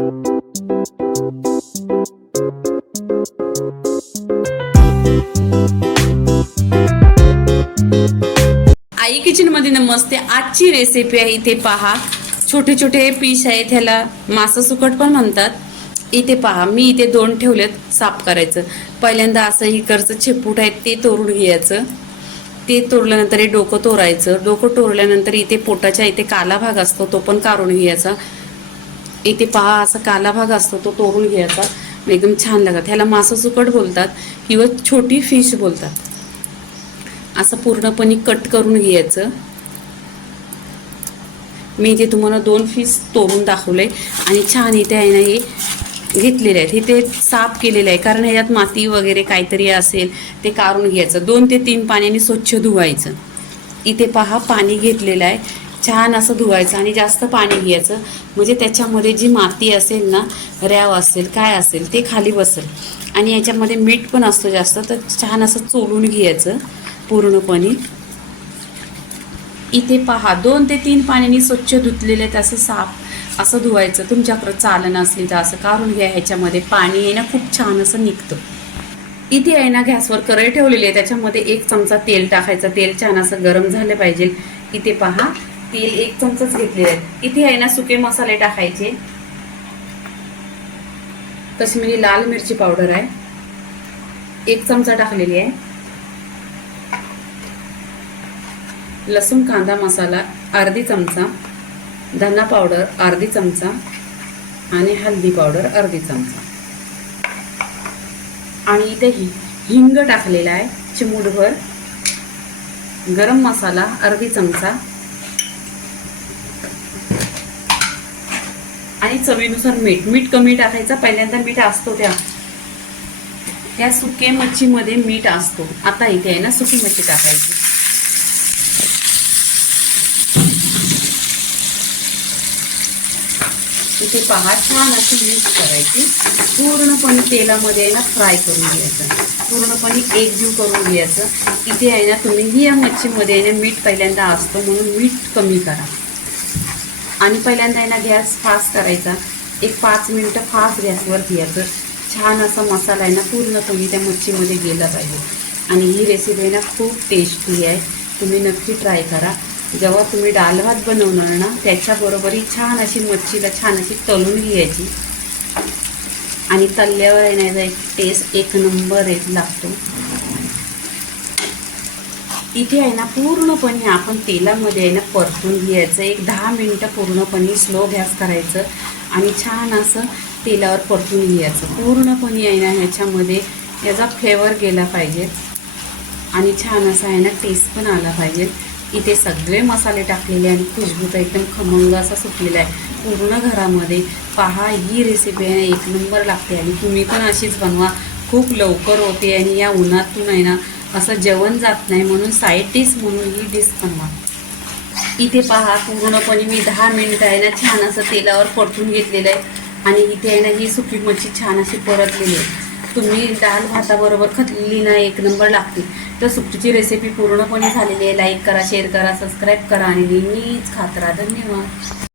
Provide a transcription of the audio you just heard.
आई kitchen मध्ये नमस्ते। आजची recipe आहे, इथे पहा छोटे छोटे पीस आहेत, ह्याला मासा सुकट पण म्हणतात। इथे पहा मी इथे दोन ठेवलेत साफ करायचं। पहिल्यांदा असं इकडचं छेपूट आहे ते तोडून घ्यायचं। ते तोडल्यानंतर हे डोकं तोडायचं। डोकं तोडल्यानंतर इथे पोटाच्या इथे काला भाग असतो तो पण काढून घ्यायचा। इथे पहा असा काला भाग असतो तो तोडून घ्यायचा। एकदम छान लागतात। ह्याला मासा सुकट बोलतात किंवा छोटी फिश बोलतात। असं पूर्णपणे कट करून घ्यायचं। मी इथे तुम्हाला दोन पीस तोडून दाखवले आणि छान इथे आहे ना हे घेतलेले आहेत। इथे साफ केलेले आहे कारण ह्याच्यात माती वगैरे काहीतरी असेल ते काढून घ्यायचं। 2 ते 3 पाण्याने स्वच्छ धुवायचं। इथे पहा पाणी घेतलेलं आहे, छान असं धुवायचं आणि जास्त पाणी घ्यायचं म्हणजे त्याच्यामध्ये जी माती असेल ना, रॅव असेल काय असेल ते खाली बसेल। आणि याच्यामध्ये मीठ पण असतो जास्त, तर छान असं चोळून घ्यायचं पूर्णपणे। इथे पहा 2 ते 3 पाण्याने स्वच्छ धुतलेले आहेत, असं साफ असं धुवायचं। तुमच्याकडे चालन असली तर असं काढून घ्या। ह्याच्यामध्ये पाणी आहे ना खूप छान असं निघतं। इथे आहे ना गॅसवर कढई ठेवलेली आहे, त्याच्यामध्ये 1 चमचा तेल टाकायचं। तेल छान असं गरम झालं पाहिजे। इथे पहा तेल 1 चमचाच घेतलेलं आहे। इथे आहे ना सुके मसाले टाकायचे। कश्मीरी लाल मिरची पावडर आहे 1 चमचा टाकलेली आहे। लसूण कांदा मसाला अर्धी चमचा, धना पावडर अर्धी चमचा आणि हल्दी पावडर अर्धी चमचा। आणि इथे हिंग टाकलेला आहे चिमूटभर। गरम मसाला अर्धी चमचा आणि चवीनुसार मीठ। मीठ कमी टाकायचं, पहिल्यांदा मीठ असतो त्या सुके मच्छीमध्ये मीठ असतो। आता इथे आहे ना सुकी मच्छी टाकायची। इथे पहा छान अशी मिक्स करायची। पूर्णपणे तेलामध्ये ना फ्राय करून घ्यायचं, पूर्णपणे एकजीव करून घ्यायचं। इथे आहे ना तुम्ही या मच्छीमध्ये आहे ना मीठ पहिल्यांदा असतो म्हणून मीठ कमी करा। आणि पहिल्यांदा आहे ना गॅस फास्ट करायचा। 5 मिनिटं फास्ट गॅसवर घ्यायचं। छान असा मसाला आहे ना पूर्णपणे त्या मच्छीमध्ये गेला पाहिजे। आणि ही रेसिपी आहे ना खूप टेस्टी आहे, तुम्ही नक्की ट्राय करा। जेव्हा तुम्ही डाळ भात बनवणार ना त्याच्याबरोबरही छान अशी मच्छीला छान अशी तळून घ्यायची। आणि तळल्यावर येण्याचा एक टेस्ट 1 नंबर लागतो। इथे आहे ना पूर्णपणे आपण तेलामध्ये आहे ना परतून घ्यायचं। 10 मिनिटं पूर्णपणे स्लो गॅस करायचं आणि छान असं तेलावर परतून घ्यायचं। पूर्णपणे आहे ना ह्याच्यामध्ये याचा फ्लेवर गेला पाहिजे आणि छान असा आहे ना टेस्ट पण आला पाहिजे। इथे सगळे मसाले टाकलेले आणि खुशबूचा एकदम खमंग असा सुटलेला आहे पूर्ण घरामध्ये। पहा ही रेसिपी आहे 1 नंबर लागते आणि तुम्ही पण अशीच बनवा, खूप लवकर होते आणि या उन्हातून आहे ना असं जेवण जात नाही म्हणून साईड डिश म्हणून ही डिश बनवा। इथे पहा पूर्णपणे मी 10 मिनिटं आहे ना छान असं तेलावर परतून घेतलेलं आहे आणि इथे आहे ना ही सुकी मच्छी छान अशी परतलेली आहे। तुम्ही डाळ भाताबरोबर खाल्ली ना 1 नंबर लागते। तर सुकटीची रेसिपी पूर्णपणे झालेली आहे। लाईक करा, शेअर करा, सबस्क्राईब करा आणि नेहमीच खात राहा। धन्यवाद।